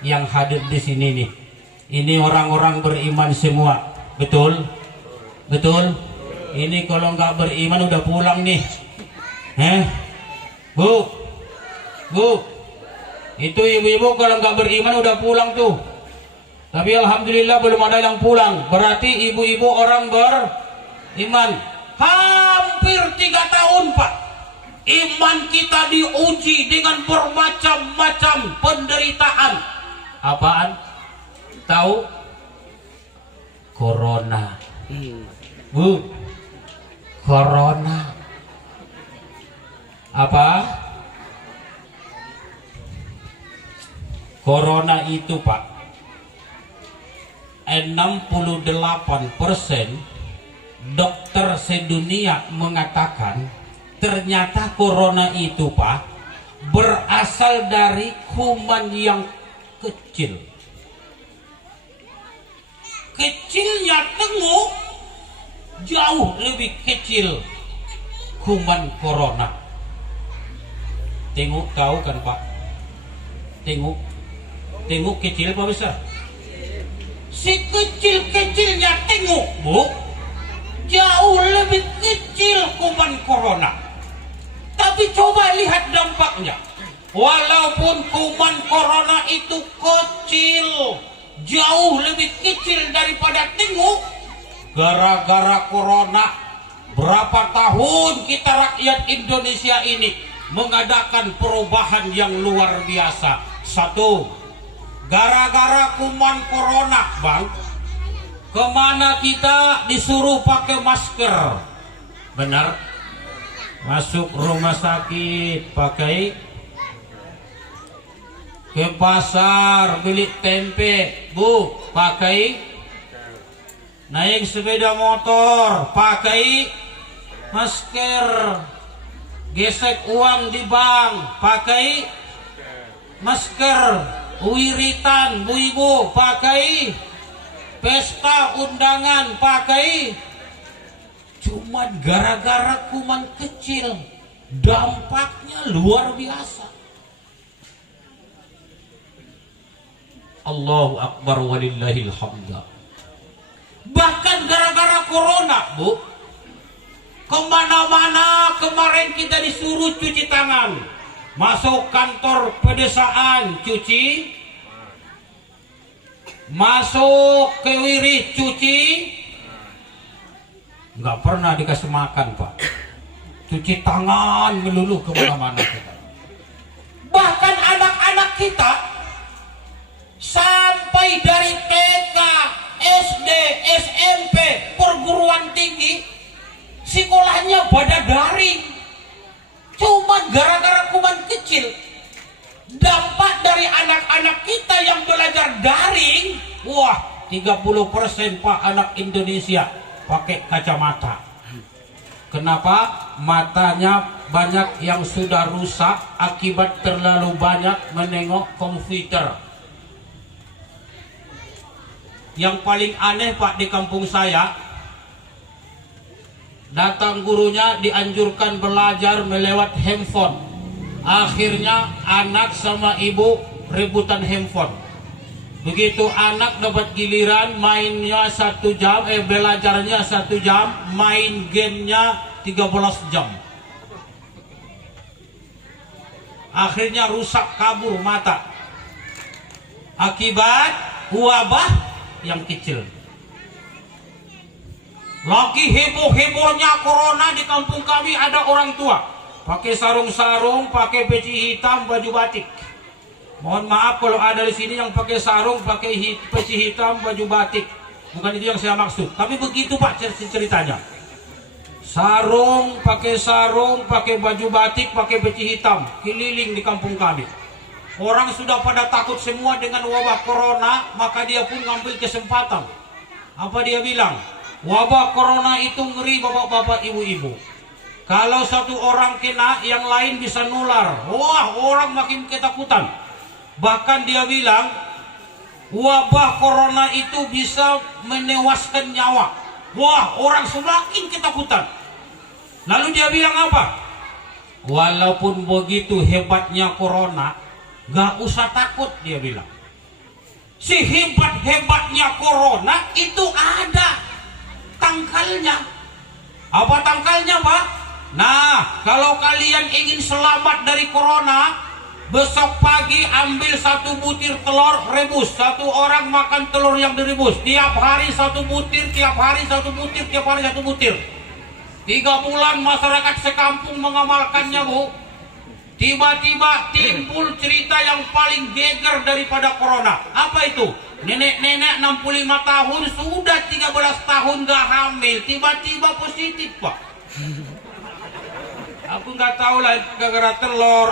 yang hadir di sini nih. Ini orang-orang beriman semua, betul? Betul? Ini kalau nggak beriman udah pulang nih. Bu, bu, itu ibu-ibu kalau nggak beriman udah pulang tuh. Tapi alhamdulillah belum ada yang pulang. Berarti ibu-ibu orang beriman. Hampir 3 tahun Pak, iman kita diuji dengan bermacam-macam penderitaan. Apaan? Tahu? Corona. Bu, corona. Apa? Corona itu Pak, 68% dokter sedunia mengatakan ternyata corona itu Pak berasal dari kuman yang kecil. Kecilnya tengok jauh lebih kecil kuman corona. Tengok tahu kan Pak? Tengok kecil apa besar? Sekecil-kecilnya tengok Bu, jauh lebih kecil kuman corona. Tapi coba lihat dampaknya. Walaupun kuman corona itu kecil, jauh lebih kecil daripada tengok, gara-gara corona berapa tahun kita rakyat Indonesia ini mengadakan perubahan yang luar biasa. Satu, gara-gara kuman corona Bang, kemana kita disuruh pakai masker. Benar? Masuk rumah sakit pakai, ke pasar beli tempe Bu pakai, naik sepeda motor pakai masker, gesek uang di bank pakai masker, wiritan Bu Ibu pakai, pesta undangan pakai. Cuma gara-gara kuman kecil, dampaknya luar biasa. Allahu Akbar walillahil hamd. Bahkan gara-gara corona Bu, kemana-mana kemarin kita disuruh cuci tangan. Masuk kantor pedesaan cuci, masuk ke wirid cuci, nggak pernah dikasih makan Pak. Cuci tangan melulu kemana-mana kita. Bahkan anak-anak kita sampai dari TK, SD, SMP, perguruan tinggi, sekolahnya pada daring. Cuma gara-gara kuman kecil. Dampak dari anak-anak kita yang belajar daring, wah 30% Pak anak Indonesia pakai kacamata. Kenapa? Matanya banyak yang sudah rusak akibat terlalu banyak menengok komputer. Yang paling aneh Pak di kampung saya, datang gurunya dianjurkan belajar melewat handphone. Akhirnya anak sama ibu rebutan handphone. Begitu anak dapat giliran mainnya 1 jam, belajarnya 1 jam, main gamenya 13 jam. Akhirnya rusak kabur mata. Akibat wabah yang kecil. Lagi heboh-hebohnya corona di kampung kami, ada orang tua pakai sarung-sarung, pakai peci hitam, baju batik. Mohon maaf kalau ada di sini yang pakai sarung, pakai peci hitam, baju batik. Bukan itu yang saya maksud. Tapi begitu Pak ceritanya. Sarung, pakai baju batik, pakai peci hitam, keliling di kampung kami. Orang sudah pada takut semua dengan wabah corona, maka dia pun ngambil kesempatan. Apa dia bilang? Wabah corona itu ngeri bapak-bapak, ibu-ibu. Kalau satu orang kena, yang lain bisa nular. Wah, orang makin ketakutan. Bahkan dia bilang, wabah corona itu bisa menewaskan nyawa. Wah, orang semakin ketakutan. Lalu dia bilang apa? Walaupun begitu hebatnya corona, gak usah takut, dia bilang. sehebat-hebatnya corona itu ada tangkalnya. Apa tangkalnya, Pak? Nah, kalau kalian ingin selamat dari corona, besok pagi ambil 1 butir telur rebus. 1 orang makan telur yang direbus. Tiap hari 1 butir, tiap hari 1 butir, tiap hari 1 butir. 3 bulan masyarakat sekampung mengamalkannya, Bu. Tiba-tiba timbul cerita yang paling geger daripada corona. Apa itu? Nenek-nenek 65 tahun sudah 13 tahun gak hamil, tiba-tiba positif, Pak. Aku nggak tahu lah gara-gara telur.